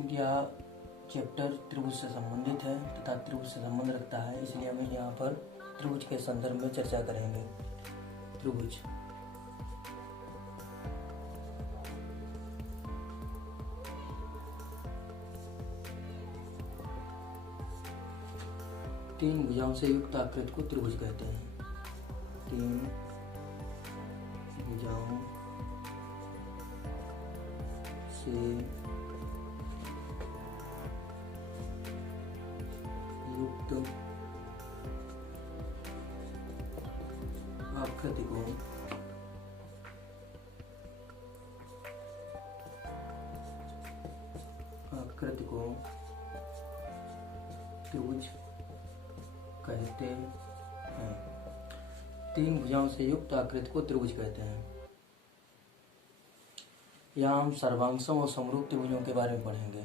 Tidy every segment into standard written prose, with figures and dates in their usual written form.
क्योंकि यह चैप्टर त्रिभुज से संबंधित है तथा त्रिभुज से संबंध रखता है, इसलिए हम यहाँ पर त्रिभुज के संदर्भ में चर्चा करेंगे। त्रिभुज तीन भुजाओं से युक्त आकृति को त्रिभुज कहते हैं। तीन भुजाओं से युक्त आकृति को त्रिभुज कहते हैं। तीन भुजाओं से युक्त आकृति को त्रिभुज कहते हैं। यहाँ हम सर्वांशों और समरूप त्रिभुजों के बारे में पढ़ेंगे,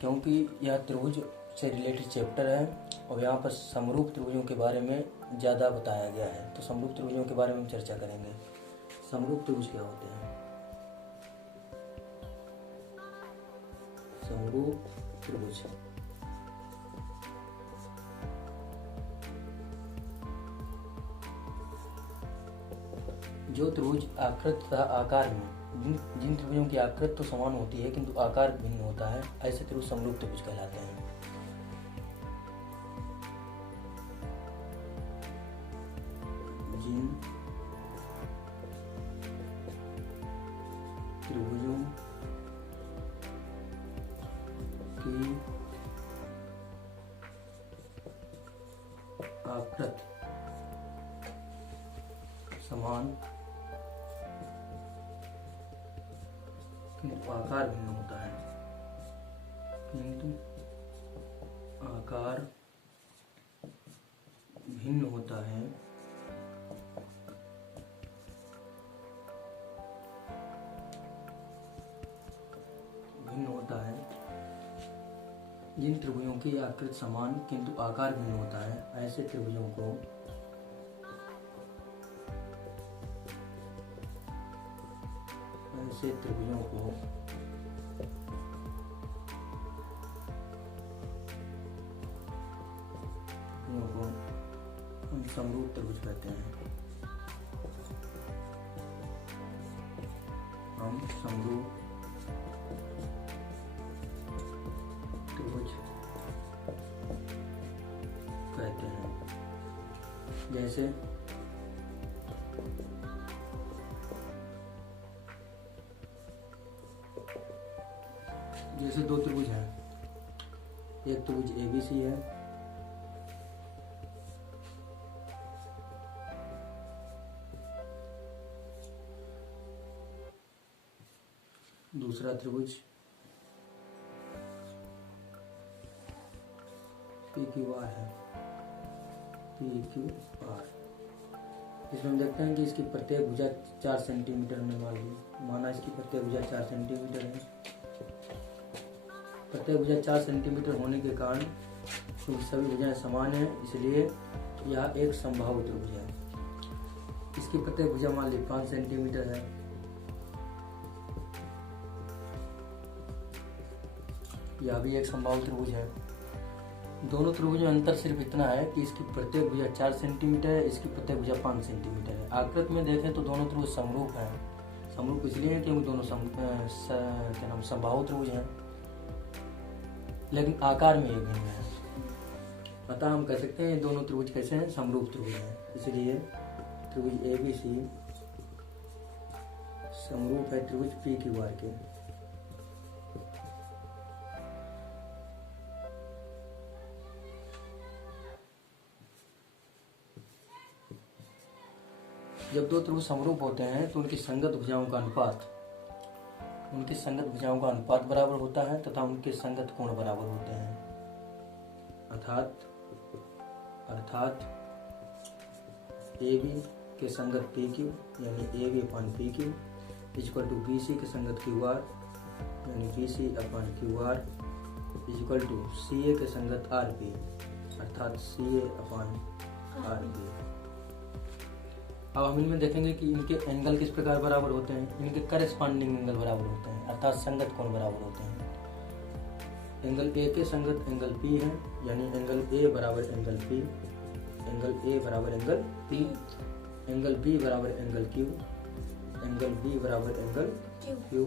क्योंकि यह त्रिभुज से रिलेटेड चैप्टर है और यहाँ पर समरूप त्रिभुजों के बारे में ज़्यादा बताया गया है। तो समरूप त्रिभुजों के बारे में हम चर्चा करेंगे। समरूप त्रिभुज क्या होते हैं? समरूप त्रिभुज जो त्रिभुज आकृति तथा आकार में जिन त्रिभुजों की आकृति तो समान होती है किंतु आकार भिन्न होता है, ऐसे त्रिभुज समरूप त्रिभुज कहलाते हैं। जिन त्रिभुजों की आकृति समान किंतु आकार भिन्न होता है, किंतु आकार भिन्न होता है, जिन त्रिभुजों की आकृति समान किंतु आकार भिन्न होता है, ऐसे त्रिभुजों को हम समरूप त्रिभुज कहते हैं। हम समरूप त्रिभुज कहते हैं। जैसे दो त्रिभुज हैं, एक त्रिभुज ABC है, दूसरा त्रिभुज PQR है। PQR इसमें हम देखते हैं कि इसकी प्रत्येक भुजा 4 सेंटीमीटर में माना इसकी प्रत्येक भुजा 4 सेंटीमीटर है। प्रत्येक भुजा 4 सेंटीमीटर होने के कारण क्योंकि सभी भुजाएं समान हैं, इसलिए यह एक समबाहु त्रिभुज है। इसकी प्रत्येक भुजा मान ली 5 सेंटीमीटर है। यह भी एक समबाहु त्रिभुज है। दोनों त्रिभुजों में अंतर सिर्फ इतना है कि इसकी प्रत्येक भुजा 4 सेंटीमीटर है, इसकी प्रत्येक भुजा 5 सेंटीमीटर है। आकृति में देखें तो दोनों त्रिभुज समरूप हैं। समरूप इसलिए है क्योंकि दोनों समबाहु त्रिभुज हैं, लेकिन आकार में ये भिन्न है। अतः हम कह सकते हैं दोनों त्रिभुज कैसे हैं? समरूप त्रिभुज हैं। इसलिए त्रिभुज ABC समरूप है त्रिभुज PQR के। जब दो त्रिभुज समरूप होते हैं तो उनकी संगत भुजाओं का अनुपात बराबर होता है तथा उनके संगत कोण बराबर होते हैं। अर्थात AB के संगत PQ यानी AB/PQ इक्वल टू BC के संगत QR यानी BC/QR इक्वल टू CA के संगत RP अर्थात CA/RP। अब हम इनमें देखेंगे कि इनके एंगल किस प्रकार बराबर होते हैं। इनके करस्पॉन्डिंग एंगल बराबर होते हैं, अर्थात संगत कोण बराबर होते हैं। एंगल ए के संगत एंगल पी है, यानी एंगल ए बराबर एंगल पी, एंगल ए बराबर एंगल पी, एंगल बी बराबर एंगल क्यू, एंगल बी बराबर एंगल क्यू,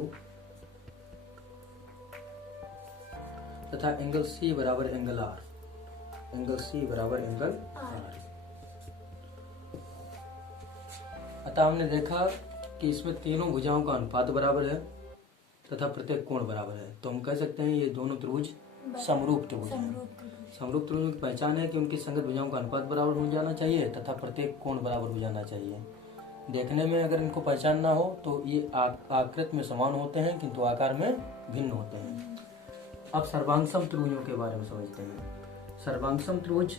तथा एंगल सी बराबर एंगल आर, एंगल सी बराबर एंगल आर। अतः हमने देखा कि इसमें तीनों भुजाओं का अनुपात बराबर है तथा प्रत्येक कोण बराबर है, तो हम कह सकते हैं ये दोनों त्रिभुज समरूप त्रिभुज हैं। समरूप त्रिभुजों की पहचान है कि उनकी संगत भुजाओं का अनुपात बराबर हो जाना चाहिए तथा प्रत्येक कोण बराबर हो जाना चाहिए। देखने में अगर इनको पहचान ना हो तो ये आकृति में समान होते हैं किंतु आकार में भिन्न होते हैं। अब सर्वांगसम त्रिभुजों के बारे में समझते हैं। सर्वांगसम त्रिभुज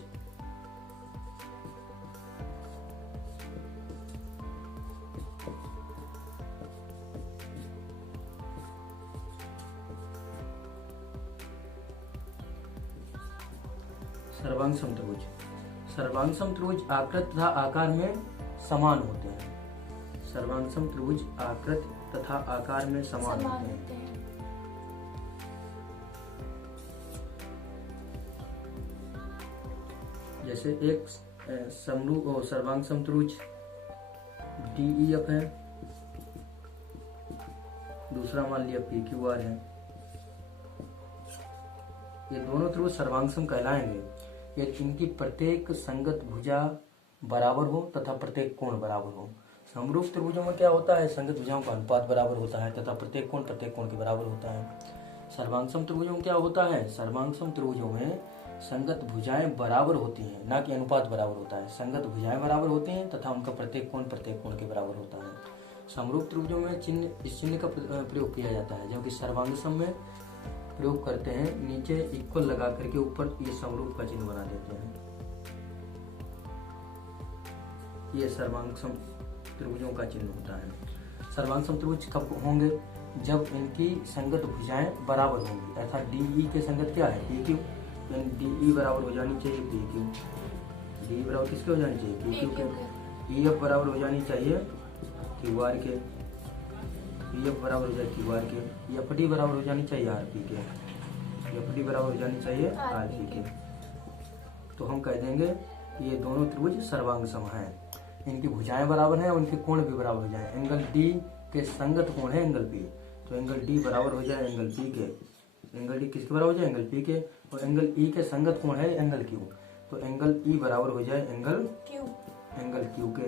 सर्वांगसम त्रिभुज, सर्वांगसम त्रिभुज आकृति तथा आकार में समान होते हैं। सर्वांगसम त्रिभुज आकृति तथा आकार में समान होते हैं। जैसे एक सर्वांगसम त्रिभुज DEF है, दूसरा मान लिया PQR है। ये दोनों त्रिभुज सर्वांगसम कहलाएंगे यदि इनकी प्रत्येक संगत भुजा बराबर हो तथा प्रत्येक कोण बराबर हो। समरूप त्रिभुजों में क्या होता है, संगत भुजाओं का अनुपात बराबर होता है तथा प्रत्येक कोण के बराबर होता है। सर्वांगसम त्रिभुजों में क्या होता है, सर्वांगसम त्रिभुजों में संगत भुजाएं बराबर होती हैं, ना कि अनुपात बराबर होता है। संगत भुजाएं बराबर होती हैं तथा उनका प्रत्येक कोण के बराबर होता है। समरूप त्रिभुजों में इस चिन्ह का प्रयोग किया जाता है, जबकि सर्वांगसम में प्रयोग करते हैं नीचे इक्वल लगा करके ऊपर ये समरूप का चिन्ह बना देते हैं। ये सर्वांगसम त्रिभुजों का चिन्ह होता है। सर्वांगसम त्रिभुज कब होंगे, जब इनकी संगत भुजाएं बराबर होंगी, अर्थात DE के संगत क्या है PQ, यानी DE बराबर हो जानी चाहिए PQ। DE बराबर किसके हो जानी चाहिए PQ के। EF बराबर हो जानी चाहिए QR के, EF बराबर हो जाए QR के, FD बराबर हो जानी चाहिए RP के, FD बराबर हो जानी चाहिए RP के। तो हम कह देंगे कि ये दोनों त्रिभुज सर्वांगसम हैं, इनकी भुजाएं बराबर हैं और इनके कोण भी बराबर हो जाए। एंगल D के संगत कोण है एंगल P, तो एंगल D बराबर हो जाए एंगल P के। एंगल D किसके बराबर हो जाए, एंगल P के। और एंगल E के संगत कोण है एंगल Q, तो एंगल E बराबर हो जाए एंगल Q के।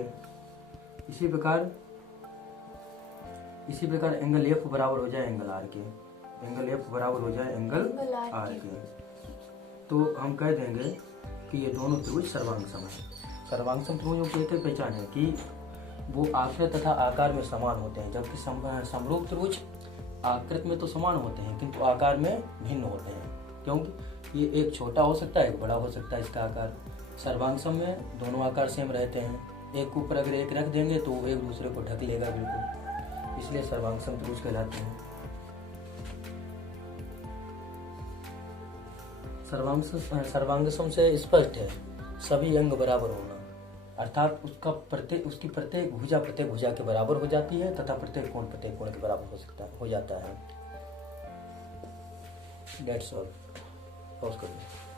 इसी प्रकार एंगल F बराबर हो जाए एंगल R के, एंगल F बराबर हो जाए एंगल R के। तो हम कह देंगे कि ये दोनों त्रिभुज सर्वांगसम है। सर्वांगसम त्रिभुजों की एक पहचान है कि वो आकृति तथा आकार में समान होते हैं, जबकि समरूप त्रिभुज आकृति में तो समान होते हैं किंतु आकार में भिन्न होते हैं, क्योंकि ये एक छोटा हो सकता है एक बड़ा हो सकता है इसका आकार। सर्वांगसम में दोनों आकार सेम रहते हैं, एक ऊपर अगर एक रख देंगे तो वो एक दूसरे को ढक लेगा बिल्कुल, इसलिए सर्वांगसम त्रिभुज कहलाते हैं। सर्वांगसम से स्पष्ट है सभी अंग बराबर होना, अर्थात उसकी प्रत्येक भुजा के बराबर हो जाती है तथा प्रत्येक कोण के बराबर हो जाता है। That's all. पॉज करिए।